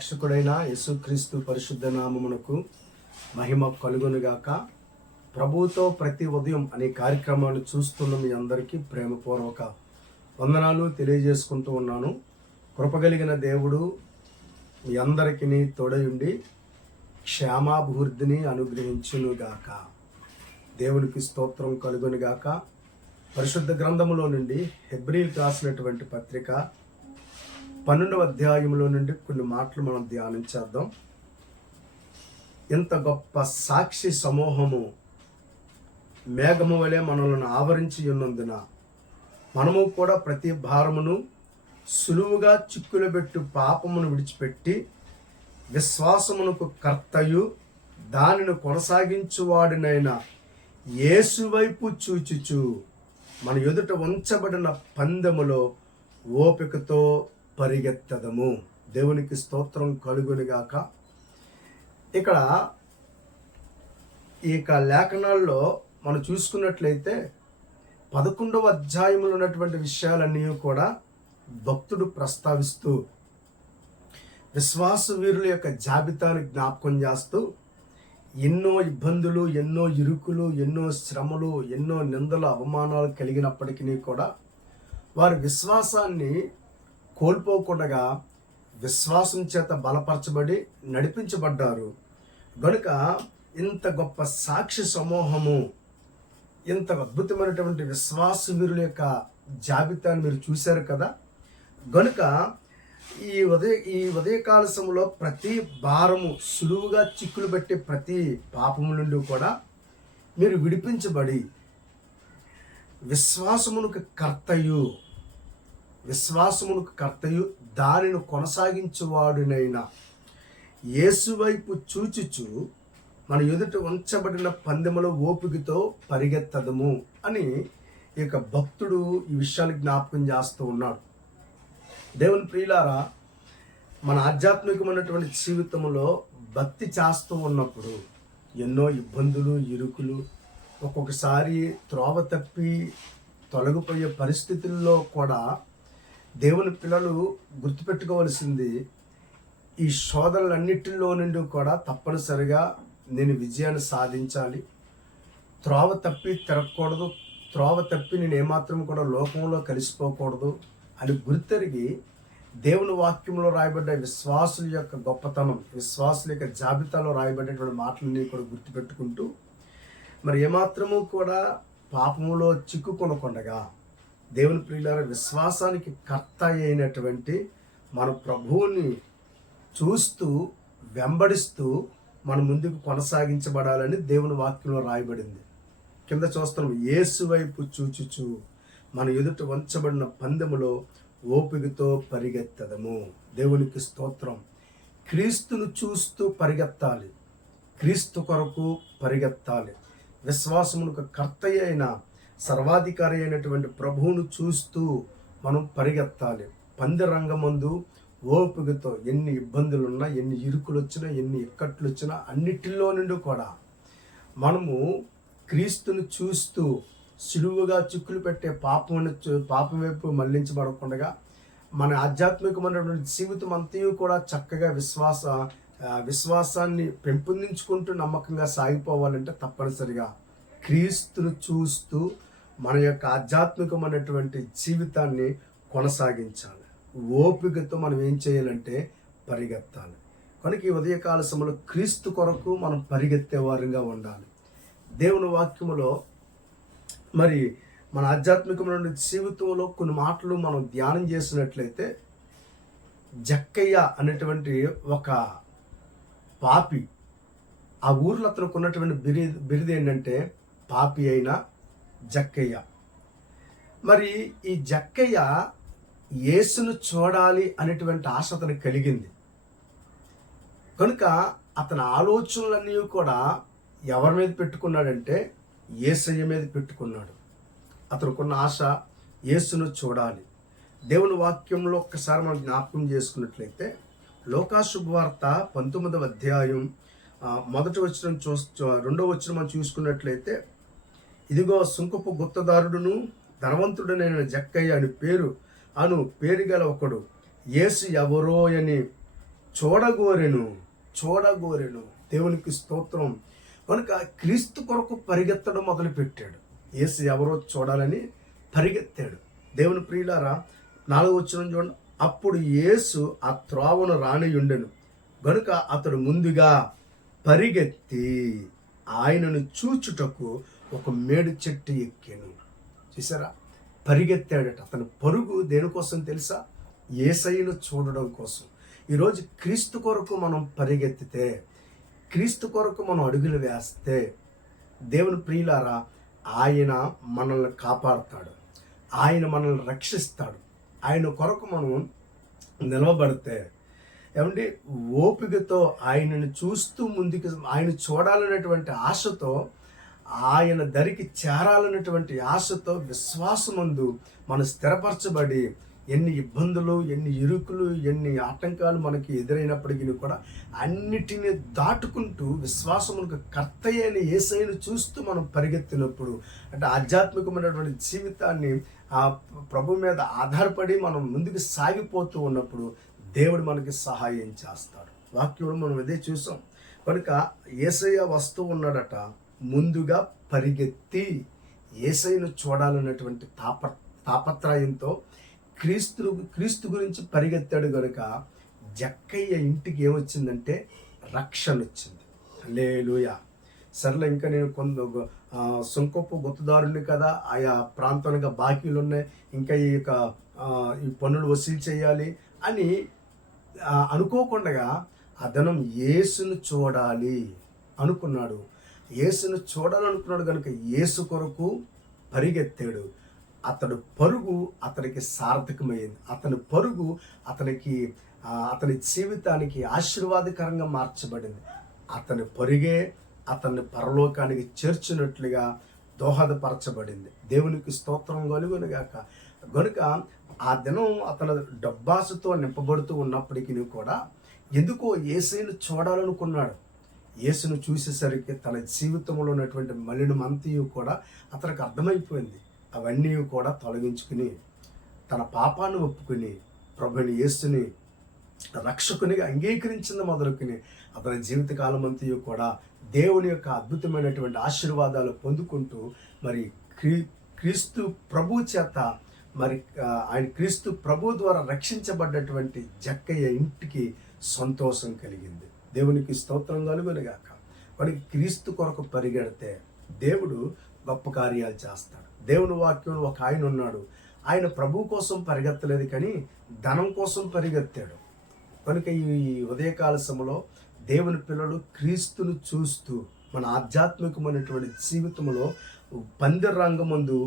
రక్షకుడైన యేసుక్రీస్తు పరిశుద్ధ నామమునకు మహిమ కలుగునుగాక. ప్రభువుతో ప్రతి ఉదయం అనే కార్యక్రమాన్ని చూస్తున్న మీ అందరికీ ప్రేమపూర్వక వందనాలు తెలియజేసుకుంటూ ఉన్నాను. కృపగలిగిన దేవుడు మీ అందరికీ తోడయుండి క్షేమాభివృద్ధిని అనుగ్రహించునుగాక. దేవునికి స్తోత్రం కలుగునుగాక. పరిశుద్ధ గ్రంథములో నుండి హెబ్రీయులకు రాసినటువంటి పత్రిక 12వ అధ్యాయంలో నుండి కొన్ని మాటలు మనం ధ్యానం చేద్దాం. ఇంత గొప్ప సాక్షి సమూహము మేఘము వలె మనలను ఆవరించి ఉన్నందున మనము కూడా ప్రతి భారమును సులువుగా చిక్కులబెట్టు పాపమును విడిచిపెట్టి విశ్వాసమునకు కర్తయు దానిని కొనసాగించువాడినైన యేసు వైపు చూచుచు మన ఎదుట ఉంచబడిన పందెములో ఓపికతో పరిగెత్తదము. దేవునికి స్తోత్రం కలుగునిగాక. ఇక్కడ లేఖనాల్లో మనం చూసుకున్నట్లయితే 11వ అధ్యాయంలో ఉన్నటువంటి విషయాలన్నీ కూడా భక్తుడు ప్రస్తావిస్తూ విశ్వాస వీరుల యొక్క జాబితాను జ్ఞాపకం చేస్తూ ఎన్నో ఇబ్బందులు, ఎన్నో ఇరుకులు, ఎన్నో శ్రమలు, ఎన్నో నిందలు, అవమానాలు కలిగినప్పటికీ కూడా వారి విశ్వాసాన్ని కోల్పోకుండా విశ్వాసం చేత బలపరచబడి నడిపించబడ్డారు. గనుక ఇంత గొప్ప సాక్షి సమూహము, ఇంత అద్భుతమైనటువంటి విశ్వాస వీరుల యొక్క జాబితాను మీరు చూశారు కదా. గనుక ఈ ఉదయకాల సమయంలో ప్రతి భారము సులువుగా చిక్కులు పెట్టే ప్రతి పాపము నుండి కూడా మీరు విడిపించబడి విశ్వాసమునకు కర్తయు దానిని కొనసాగించువాడునైనా యేసు వైపు చూచుచు మన ఎదుట ఉంచబడిన పందెములో ఓపికతో పరిగెత్తదము అని ఇక భక్తుడు ఈ విషయాలు జ్ఞాపకం చేస్తూ ఉన్నాడు. దేవుని ప్రియులారా, మన ఆధ్యాత్మికమైనటువంటి జీవితంలో భక్తి చేస్తూ ఉన్నప్పుడు ఎన్నో ఇబ్బందులు, ఇరుకులు, ఒక్కొక్కసారి త్రోవ తప్పి తొలగిపోయే పరిస్థితుల్లో కూడా దేవుని పిల్లలు గుర్తుపెట్టుకోవాల్సింది, ఈ శోధనలన్నిటిలో నుండి కూడా తప్పనిసరిగా నేను విజయాన్ని సాధించాలి, త్రోవ తప్పి తిరగకూడదు, త్రోవ తప్పి నేను ఏమాత్రం కూడా లోకంలో కలిసిపోకూడదు అని గుర్తెరిగి దేవుని వాక్యంలో రాయబడ్డ విశ్వాసుల యొక్క గొప్పతనం, విశ్వాసుల యొక్క జాబితాలో రాయబడ్డటువంటి మాటలన్నీ కూడా గుర్తుపెట్టుకుంటూ మరి ఏమాత్రము కూడా పాపములో చిక్కుకొనకుండగా దేవుని ప్రియులారా, విశ్వాసానికి కర్త అయినటువంటి మన ప్రభువుని చూస్తూ వెంబడిస్తూ మన ముందుకు కొనసాగించబడాలని దేవుని వాక్యంలో రాయబడింది. కింద చూస్తున్నాం, యేసు వైపు చూచుచు మన ఎదుట ఉంచబడిన పందెములో ఓపికతో పరిగెత్తదము. దేవునికి స్తోత్రం. క్రీస్తును చూస్తూ పరిగెత్తాలి, క్రీస్తు కొరకు పరిగెత్తాలి. విశ్వాసమునకు కర్త అయిన సర్వాధికారి అయినటువంటి ప్రభువును చూస్తూ మనం పరిగెత్తాలి. పందె రంగమందు ఓపికతో ఎన్ని ఇబ్బందులున్నా, ఎన్ని ఇరుకులు వచ్చినా, ఎన్ని ఇక్కట్లు వచ్చినా అన్నిటిలో నుండి కూడా మనము క్రీస్తును చూస్తూ సులువుగా చిక్కులు పెట్టే పాపం వైపు మళ్లించబడకుండా మన ఆధ్యాత్మికమైనటువంటి జీవితం అంతయు కూడా చక్కగా విశ్వాసాన్ని పెంపొందించుకుంటూ నమ్మకంగా సాగిపోవాలంటే తప్పనిసరిగా క్రీస్తును చూస్తూ మన యొక్క ఆధ్యాత్మికమైనటువంటి జీవితాన్ని కొనసాగించాలి. ఓపికతో మనం ఏం చేయాలంటే పరిగెత్తాలి. కనుక ఈ ఉదయకాల సమయంలో క్రీస్తు కొరకు మనం పరిగెత్తే వారంగా ఉండాలి. దేవుని వాక్యములో మరి మన ఆధ్యాత్మికమైన జీవితంలో కొన్ని మాటలు మనం ధ్యానం చేసినట్లయితే, జక్కయ్య అనేటువంటి ఒక పాపి, ఆ ఊర్లో అతనికి ఉన్నటువంటి బిరుదు ఏంటంటే పాపి అయిన జక్కయ్య. మరి ఈ జక్కయ్య యేసును చూడాలి అనేటువంటి ఆశ అతనికి కలిగింది. కనుక అతని ఆలోచనలన్నీ కూడా ఎవరి మీద పెట్టుకున్నాడంటే యేసయ్య మీద పెట్టుకున్నాడు. అతనుకున్న ఆశ యేసును చూడాలి. దేవుని వాక్యంలో ఒక్కసారి మనం జ్ఞాపకం చేసుకున్నట్లయితే, లూకా శుభవార్త 19వ అధ్యాయం 1వ వచనం 2వ వచనం మనం చూసుకున్నట్లయితే, ఇదిగో సుంకపు గుత్తదారుడును ధనవంతుడనైన జక్కయ్య అని పేరు గల ఒకడు యేసు ఎవరో అని చూడగోరెను చూడగోరెను. దేవునికి స్తోత్రం. కనుక క్రీస్తు కొరకు పరిగెత్తడం మొదలుపెట్టాడు. యేసు ఎవరో చూడాలని పరిగెత్తాడు. దేవుని ప్రియులారా, 4వ వచనం చూడండి. అప్పుడు యేసు ఆ త్రోవను రానియుండెను గనుక అతడు ముందుగా పరిగెత్తి ఆయనను చూచుటకు ఒక మేడు చెట్టు ఎక్కాను. చూసారా, పరిగెత్తాడట. అతని పరుగు దేనికోసం తెలుసా? యేసయ్యను చూడడం కోసం. ఈరోజు క్రీస్తు కొరకు మనం పరిగెత్తితే, క్రీస్తు కొరకు మనం అడుగులు వేస్తే, దేవుని ప్రియులారా, ఆయన మనల్ని కాపాడుతాడు, ఆయన మనల్ని రక్షిస్తాడు. ఆయన కొరకు మనం నిలవబడితే, ఏమంటే ఓపికతో ఆయనను చూస్తూ ముందుకు, ఆయన చూడాలనేటువంటి ఆశతో, ఆయన దరికి చేరాలన్నటువంటి ఆశతో, విశ్వాసమందు మనం స్థిరపరచబడి, ఎన్ని ఇబ్బందులు, ఎన్ని ఇరుకులు, ఎన్ని ఆటంకాలు మనకి ఎదురైనప్పటికీ కూడా అన్నిటినీ దాటుకుంటూ విశ్వాసములకు కర్త అయిన యేసయ్యను చూస్తూ మనం పరిగెత్తినప్పుడు, అంటే ఆధ్యాత్మికమైనటువంటి జీవితాన్ని ఆ ప్రభు మీద ఆధారపడి మనం ముందుకు సాగిపోతూ ఉన్నప్పుడు దేవుడు మనకి సహాయం చేస్తాడు. వాక్యంలో మనం ఇదే చూసాం. కనుక యేసయ్య వస్తూ ఉన్నాడట, ముందుగా పరిగెత్తి యేసయ్యను చూడాలన్నటువంటి తాపత్రయంతో క్రీస్తు గురించి పరిగెత్తాడు. కనుక జక్కయ్య ఇంటికి ఏమొచ్చిందంటే రక్షణ వచ్చింది. హల్లెలూయా. సర్లే, ఇంకా నేను సుంకపు గుత్తదారుని కదా, ఆయా ప్రాంతానికి బాకీలు ఉన్నాయి, ఇంకా ఈ పన్నులు వసూలు చేయాలి అని అనుకోకుండా ఆ ధనం యేసును చూడాలి అనుకున్నాడు. యేసును చూడాలనుకున్నాడు కనుక యేసు కొరకు పరిగెత్తాడు. అతడు పరుగు అతనికి సార్థకమైంది. అతని పరుగు అతని జీవితానికి ఆశీర్వాదకరంగా మార్చబడింది. అతని పరుగే అతన్ని పరలోకానికి చేర్చినట్లుగా దోహదపరచబడింది. దేవునికి స్తోత్రం కలుగునుగాక. కనుక ఆ దినం అతను డబ్బాసుతో నింపబడుతూ ఉన్నప్పటికీ కూడా ఎందుకో యేసును చూడాలనుకున్నాడు. యేసును చూసేసరికి తన జీవితంలో ఉన్నటువంటి మలినం అంతయు కూడా అతనికి అర్థమైపోయింది. అవన్నీ కూడా తొలగించుకుని తన పాపాన్ని ఒప్పుకుని ప్రభుని యేసుని రక్షకునిగా అంగీకరించింది మొదలుకుని అతని జీవితకాలం అంతయు కూడా దేవుని యొక్క అద్భుతమైనటువంటి ఆశీర్వాదాలు పొందుకుంటూ మరి క్రీస్తు ప్రభు చేత, మరి ఆయన క్రీస్తు ప్రభు ద్వారా రక్షించబడ్డటువంటి జక్కయ్య ఇంటికి సంతోషం కలిగింది. దేవునికి స్తోత్రం కలుగునుగాక. వాడికి క్రీస్తు కొరకు పరిగెడితే దేవుడు గొప్ప కార్యాలు చేస్తాడు. దేవుని వాక్యంలో ఒక ఆయన ఉన్నాడు. ఆయన ప్రభు కోసం పరిగెత్తలేదు కానీ ధనం కోసం పరిగెత్తాడు. కనుక ఈ ఉదయకాల సమయంలో దేవుని పిల్లలు క్రీస్తును చూస్తూ మన ఆధ్యాత్మికమైనటువంటి జీవితంలో పందిర రంగమందు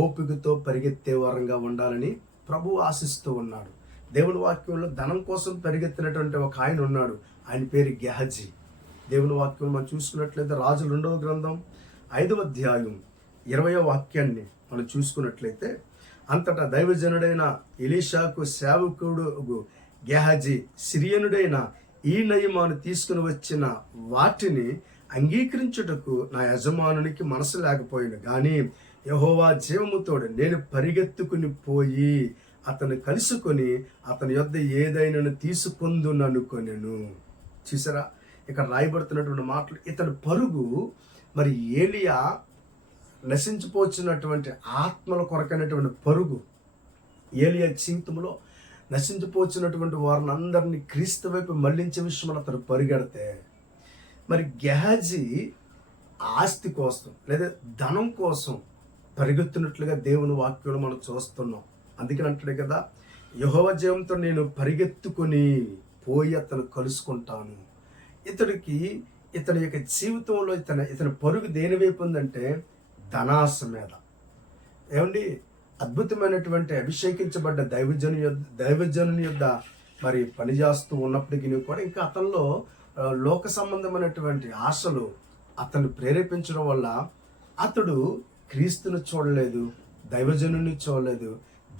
ఓపికతో పరిగెత్తే వారంగా ఉండాలని ప్రభు ఆశిస్తూ ఉన్నాడు. దేవుని వాక్యంలో ధనం కోసం పరిగెత్తినటువంటి ఒక ఆయన ఉన్నాడు. ఆయన పేరు గెహజీ. దేవుని వాక్యం మనం చూసుకున్నట్లయితే రాజుల 2వ గ్రంథం 5వ అధ్యాయం 20వ వాక్యాన్ని మనం చూసుకున్నట్లయితే, అంతటా దైవజనుడైన ఎలీషాకు సేవకుడు గెహజీ సిరియనుడైన ఈ నయమాను తీసుకుని వచ్చిన వాటిని అంగీకరించుటకు నా యజమానునికి మనసు లేకపోయిన కానీ యెహోవా జీవముతోడు నేను పరిగెత్తుకుని పోయి అతను కలుసుకొని అతని యొద్ద ఏదైనా తీసుకుందుననుకొనెను. చూసారా, ఇక్కడ రాయబడుతున్నటువంటి మాటలు. ఇతడు పరుగు మరి ఏలియా నశించిపోతున్నటువంటి ఆత్మల కొరకైనటువంటి పరుగు. ఏలియా జీవితంలో నశించిపోతున్నటువంటి వారిని అందరినీ క్రీస్తు వైపు మళ్లించే విషయంలో అతను పరిగెడితే, మరి గెహజీ ఆస్తి కోసం లేదా ధనం కోసం పరిగెత్తున్నట్లుగా దేవుని వాక్యంలో మనం చూస్తున్నాం. అందుకని అంటాడు కదా, యెహోవా జీవంతో నేను పరిగెత్తుకొని పోయి అతను కలుసుకుంటాను. ఇతని యొక్క జీవితంలో ఇతని పరుగు దేని వైపు ఉందంటే ధనాశ మీద. ఏమండి, అద్భుతమైనటువంటి అభిషేకించబడ్డ దైవజనుని యొద్ద మరి పనిచేస్తూ ఉన్నప్పటికీ కూడా ఇంకా అతనిలో లోక సంబంధమైనటువంటి ఆశలు అతన్ని ప్రేరేపించడం వల్ల అతడు క్రీస్తును చూడలేదు, దైవజనుని చూడలేదు,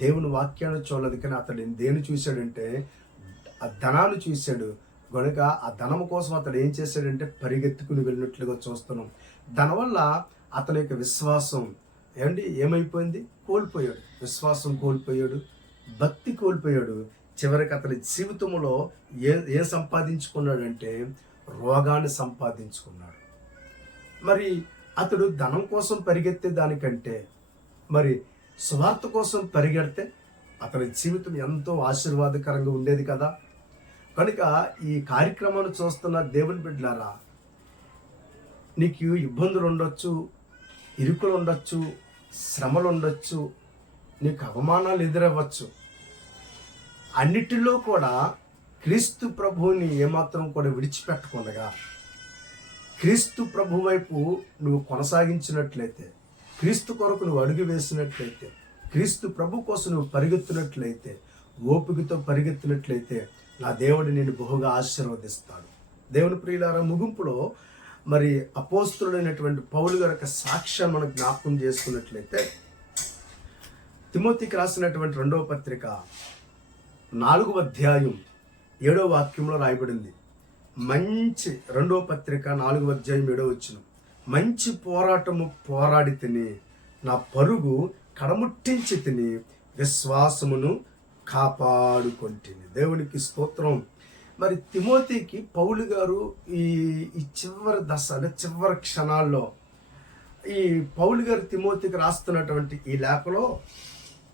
దేవుని వాక్యాన్ని చూడలేదు. కానీ అతడు దేని చూశాడంటే ఆ ధనాన్ని చూశాడు. కనుక ఆ ధనం కోసం అతడు ఏం చేశాడంటే పరిగెత్తుకుని వెళ్ళినట్లుగా చూస్తున్నాం. దానివల్ల అతని యొక్క విశ్వాసం ఏమైపోయింది? కోల్పోయాడు. విశ్వాసం కోల్పోయాడు, భక్తి కోల్పోయాడు. చివరికి అతని జీవితంలో ఏం సంపాదించుకున్నాడంటే రోగాన్ని సంపాదించుకున్నాడు. మరి అతడు ధనం కోసం పరిగెత్తే దానికంటే మరి స్వార్థ కోసం పరిగెడితే అతని జీవితం ఎంతో ఆశీర్వాదకరంగా ఉండేది కదా. కనుక ఈ కార్యక్రమాన్ని చూస్తున్న దేవుని బిడ్డలారా, నీకు ఇబ్బందులు ఉండొచ్చు, ఇరుకులు ఉండొచ్చు, శ్రమలు ఉండొచ్చు, నీకు అవమానాలు ఎదురవ్వచ్చు. అన్నిటిలో కూడా క్రీస్తు ప్రభువుని ఏమాత్రం కూడా విడిచిపెట్టకుండా క్రీస్తు ప్రభు వైపు నువ్వు కొనసాగించినట్లయితే, క్రీస్తు కొరకు నువ్వు అడుగు వేసినట్లయితే, క్రీస్తు ప్రభు కోసం నువ్వు పరిగెత్తినట్లయితే, ఓపికతో పరిగెత్తినట్లయితే నా దేవుడు నిన్ను బహుగా ఆశీర్వదిస్తాడు. దేవుని ప్రియులారా, ముగింపులో మరి అపోస్తులైనటువంటి పౌలు గారి యొక్క సాక్ష్యం మనం జ్ఞాపకం చేసుకున్నట్లయితే, తిమోతికి రాసినటువంటి 2వ పత్రిక 4వ అధ్యాయం 7వ వాక్యంలో రాయబడింది. మంచి 2వ పత్రిక 4వ అధ్యాయం 7వ వచనం, మంచి పోరాటము పోరాడి తిని నా పరుగు కడముట్టించి తిని విశ్వాసమును కాపాడుకొంటిని. దేవునికి స్తోత్రం. మరి తిమోతికి పౌలు గారు ఈ చివరి దశ అంటే చివరి క్షణాల్లో ఈ పౌలు గారు తిమోతికి రాస్తున్నటువంటి ఈ లేఖలో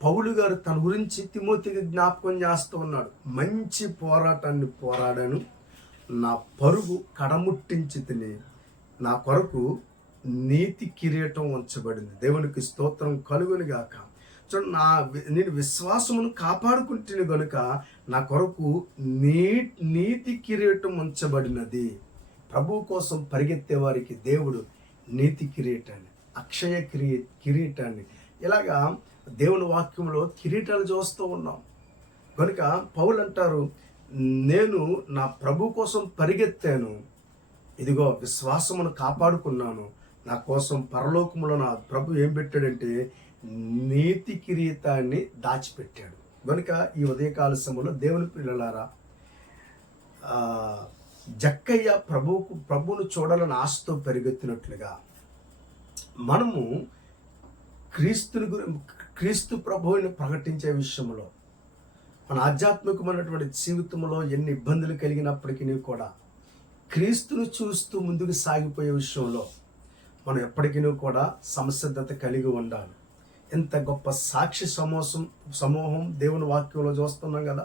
పౌలు గారు తన గురించి తిమోతికి జ్ఞాపకం చేస్తూ ఉన్నాడు. మంచి పోరాటాన్ని పోరాడాను, నా పరుగు కడముట్టించి తిని నా కొరకు నీతి కిరీటం ఉంచబడింది. దేవునికి స్తోత్రం కలుగును గాక. నేను విశ్వాసమును కాపాడుకుంటుని గనుక నా కొరకు నీతి కిరీటం ఉంచబడినది. ప్రభు కోసం పరిగెత్తే వారికి దేవుడు నీతి కిరీటాన్ని, అక్షయ కిరీటాన్ని, ఇలాగా దేవుని వాక్యంలో కిరీటాలు చూస్తూ ఉన్నాం. కనుక పౌలు అంటారు, నేను నా ప్రభు కోసం పరిగెత్తాను, ఇదిగో విశ్వాసమును కాపాడుకున్నాను, నా కోసం పరలోకములో నా ప్రభు ఏం పెట్టాడంటే నీతి కిరీటాన్ని దాచిపెట్టాడు. కనుక ఈ ఉదయకాల సమయంలో దేవుని పిల్లలారా, జక్కయ్య ప్రభువును చూడాలని ఆశతో పరిగెత్తినట్లుగా మనము క్రీస్తు ప్రభువుని ప్రకటించే విషయంలో, మన ఆధ్యాత్మికమైనటువంటి జీవితంలో ఎన్ని ఇబ్బందులు కలిగినప్పటికీ కూడా క్రీస్తును చూస్తూ ముందుకు సాగిపోయే విషయంలో మనం ఎప్పటికీ కూడా సంసిద్ధత కలిగి ఉండాలి. ఎంత గొప్ప సాక్షి సమూహం దేవుని వాక్యంలో చూస్తున్నాం కదా.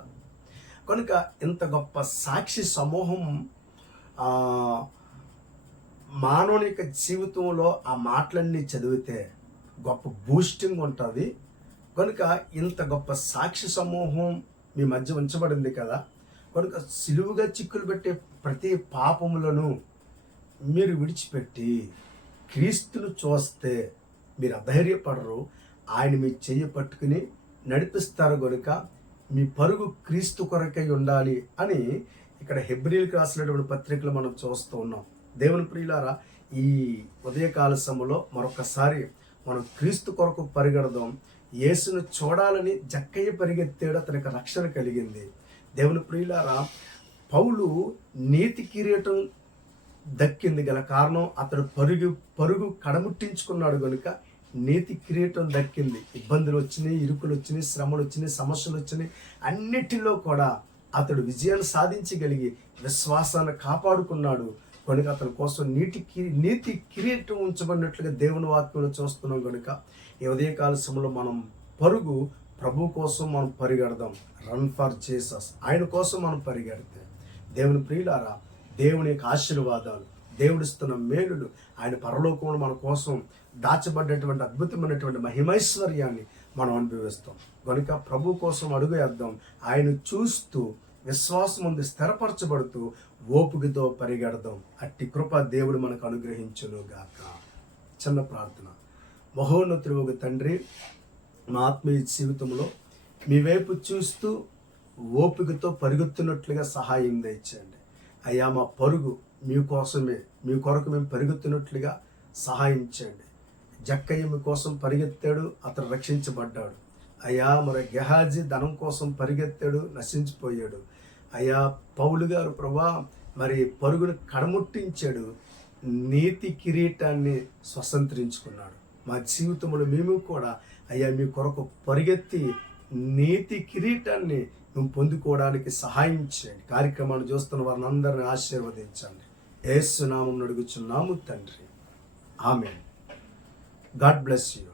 కనుక ఇంత గొప్ప సాక్షి సమూహం మానవుని యొక్క జీవితంలో ఆ మాటలన్నీ చదివితే గొప్ప బూస్టింగ్ ఉంటుంది. కనుక ఇంత గొప్ప సాక్షి సమూహం మీ మధ్య ఉంచబడింది కదా. కనుక సిలువుగా చిక్కులు పెట్టే ప్రతి పాపములను మీరు విడిచిపెట్టి క్రీస్తును చూస్తే మీరు అధైర్యపడరు. ఆయన మీ చెయ్యి పట్టుకుని నడిపిస్తారు. కనుక మీ పరుగు క్రీస్తు కొరకై ఉండాలి అని ఇక్కడ హెబ్రీయులకు రాసినటువంటి పత్రికలు మనం చూస్తూ ఉన్నాం. దేవుని ప్రియులారా, ఈ ఉదయకాల సమయంలో మరొకసారి మనం క్రీస్తు కొరకు పరిగెడదాం. యేసును చూడాలని జక్కయ్య పరిగెత్తాడు, అతనికి రక్షణ కలిగింది. దేవుని ప్రియులారా, పౌలు నీతి కిరీటం దక్కింది గల కారణం అతడు పరుగు కడముట్టించుకున్నాడు కనుక నీతి కిరీటం దక్కింది. ఇబ్బందులు వచ్చినాయి, ఇరుకులు వచ్చినాయి, శ్రమలు వచ్చినాయి, సమస్యలు వచ్చినాయి, అన్నిటిలో కూడా అతడు విజయాన్ని సాధించగలిగి విశ్వాసాన్ని కాపాడుకున్నాడు. కనుక అతని కోసం నీతి కిరీటం ఉంచబడినట్లుగా దేవుని వాక్యంలో చూస్తున్నాం. కనుక ఈ ఉదయకాల సమయంలో మనం ప్రభు కోసం మనం పరిగెడదాం. Run for Jesus. ఆయన కోసం మనం పరిగెడితే దేవుని ప్రియులారా, దేవుని యొక్క ఆశీర్వాదాలు, దేవుడిస్తున్న మేలులు, ఆయన పరలోకంలో మన కోసం దాచబడ్డటువంటి అద్భుతమైనటువంటి మహిమైశ్వర్యాన్ని మనం అనుభవిస్తాం. కనుక ప్రభు కోసం అడుగు వేద్దాం. ఆయన చూస్తూ విశ్వాసం ఉంది స్థిరపరచబడుతూ ఓపికతో పరిగెడదాం. అట్టి కృప దేవుడు మనకు అనుగ్రహించును గాక. చిన్న ప్రార్థన. మహోన్నతుడు ఒక తండ్రి, మా ఆత్మీయ జీవితంలో మీ వైపు చూస్తూ ఓపికతో పరిగెత్తున్నట్లుగా సహాయం దయచేయండి అయ్యా. మా పరుగు మీకోసమే, మీ కొరకు మేము పరిగెత్తున్నట్లుగా సహాయం చేయండి. జక్కయ్య మీ కోసం పరిగెత్తాడు, అతను రక్షించబడ్డాడు అయ్యా. మరి గెహాజీ ధనం కోసం పరిగెత్తాడు, నశించిపోయాడు అయ్యా. పౌలు గారు ప్రభా మరి పరుగును కడముట్టించాడు, నీతి కిరీటాన్ని స్వతంత్రించుకున్నాడు. మా జీవితంలో మేము కూడా అయ్యా మీ కొరకు పరిగెత్తి నీతి కిరీటాన్ని మేము పొందుకోవడానికి సహాయం చేయండి. కార్యక్రమాన్ని చూస్తున్న వారిని అందరిని ఆశీర్వదించండి. యేసు నామమున అడుగుచున్నాము తండ్రి, ఆమేన్. God bless you.